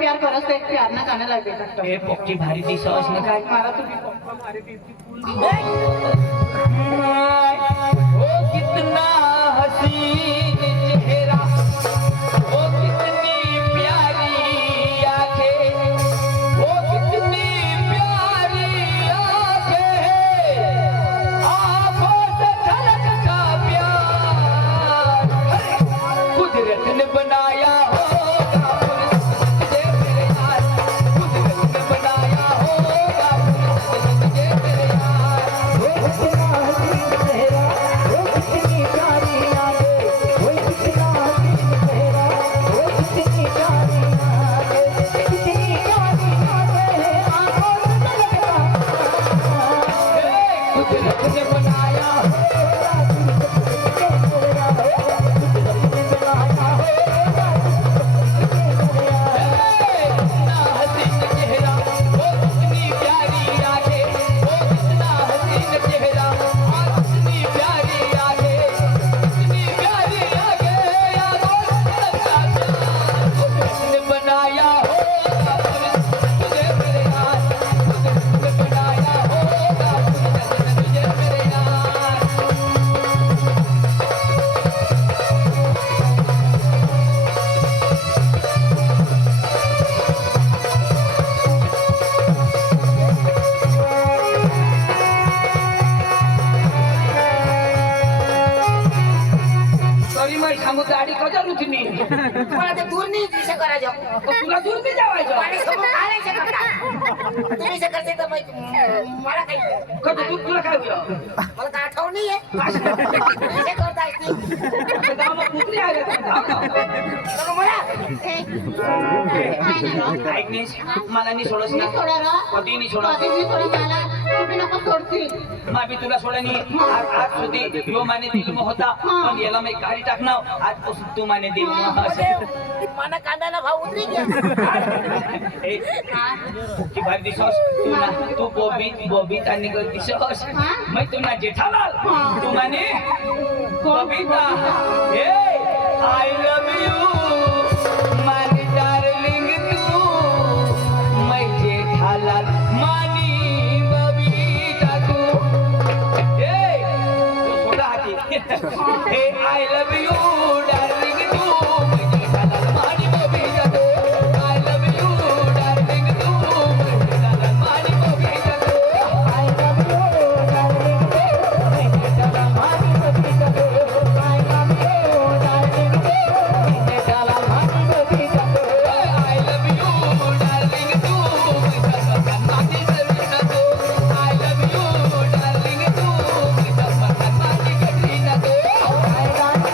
प्यार करस ते प्यार ना गाणं लागते हे पोपटी भारी दिसस ना काय मला तुम्ही पप्पा मारे देती फूल ओ कितना हसीन चेहरा ओ कितनी प्यारी आंखें ओ कितनी प्यारी आंखें आंखों से झलकता प्यार कुदरत ने बनाया होगा तुझे मेरे यार कुदरत ने बनाया होगा तुझे मेरे यार कुदरत ने बनाया कितना हसीन चेहरा वो कितनी प्यारी आंखें वो कितना हसीन चेहरा और कितनी प्यारी आंखें कितनी प्यारी आंखें यारों लगता कुदरत ने बनाया होगा तुझे मेरे यार कुदरत ने बनाया होगा तुझे मेरे यार तरी मग सांगू गाडी कशा रुचनी मला ते दूर नाही दिशा करायचं तुला दूर नाही जावायचं पाणी समोर घालायचं का तुम्ही जे करते तर मला काही कधी दूर तुला काय होईल मला तर आठवण नाहीये दिशा करता येते गावाला कुत्री आले तर मला ऐकणेस मला नाही सोडस ना सोडा ना कधी नाही सोडा कधी मी सोडून मला तुम्ही नको सोडतील मी तुला सोडणी आज होती यो माने दिल होता पण याला मी गाडी टाकणार आजपासून तू माने दिल मला कांद्याला भाव उतरी घ्या की भारी दिसोस तू ना तू बॉबी आणि दिसोस मग तू ना जेठालाल तू माने बबीता हे आय लव यू माने डार्लिंग तू मैं जेठालाल मानी बबीता तू हे तू सोडा हाती हे आय लव यू डार्लिंग तू मैं जेठालाल मानी बबीता तू आय लव यू डार्लिंग तू मैं जेठालाल मानी बबीता तू आय लव यू डार्लिंग तू मैं जेठालाल मानी बबीता तू आय लव यू डार्लिंग तू मैं जेठालाल मानी बबीता तू आय लव यू डार्लिंग तू मैं जेठालाल मानी बबीता तू आय लव यू डार्लिंग तू मैं जेठालाल मानी कटरीना तू आय लव यू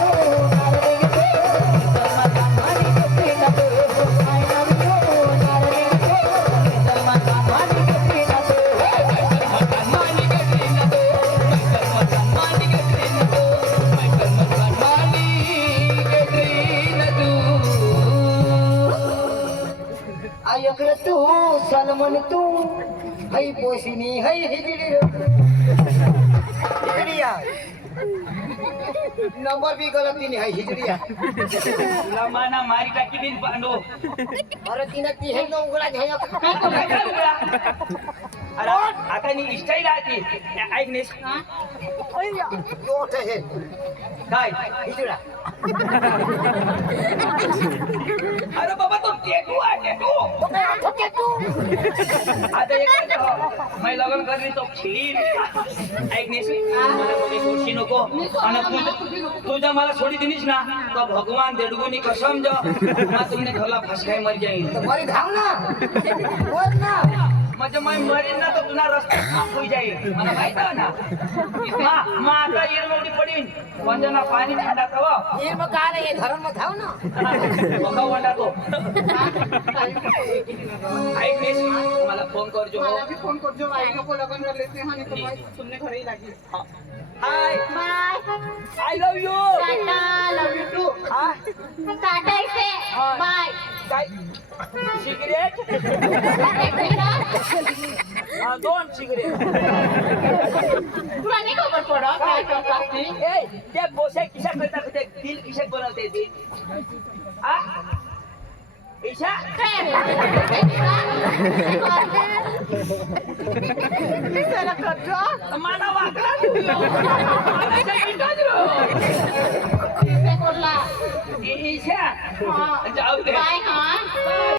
डार्लिंग तू मैं जेठालाल मानी कटरीना तू आय लव यू डार्लिंग तू मैं जेठालाल मानी कटरीना तू मानी कटरीना तू मैं जेठालाल मानी कटरीना तू मैं जेठालाल मानी कटरीना तू आयकडे तू सलमन तू है पोशिनी है हिजडी हिजडिया नंबर भी गलत नहीं है हिजडिया तुला माना मारी टाकी दिन पांडो अरे तिने ती हे न उघडा घ्या अरे आता नी स्टाईल आती ऐकनेस योट हे काय हिजडा अरे बाबा तो टेटू आहे टेटू तो काय आठवते तू आता एक मैं लग्न करली तो खीर ऐकनेस मला कोणी सोडशी नको आणि तुझ्या मला सोडी दिनीस ना तो भगवान देडगुनी कसम जो तुमने घरला फसकाय मर जाईल मरी धाव ना वर ना म्हणजे मैं मरीन ना तो तुला रस्ता साफ होई जाईल मला माहित आहे ना मा आता येर मोडी पडीन वंजना पाणी थंडा तवा ये मग काय ये धरण मग धाव ना बघा वंडा तो ऐकनेस मला फोन करजो मला भी फोन करजो आई नको लगन कर लेते हैं नहीं तो मैं सुनने घर ही लगी hi bye I love you tata love you too hi tata इसे बाय काय सिगरेट हाँ दोन सिगरेट तुला नाही खबर पडत काय करतात ते ए ते बोसे किशा करता ते दिल किशा बनवते ते आ ए ऐसा दिसायला करतो मला वाकडा दिलो मला सांगितलं दिसे कोरला ऐसा हा जाऊ दे बाय हा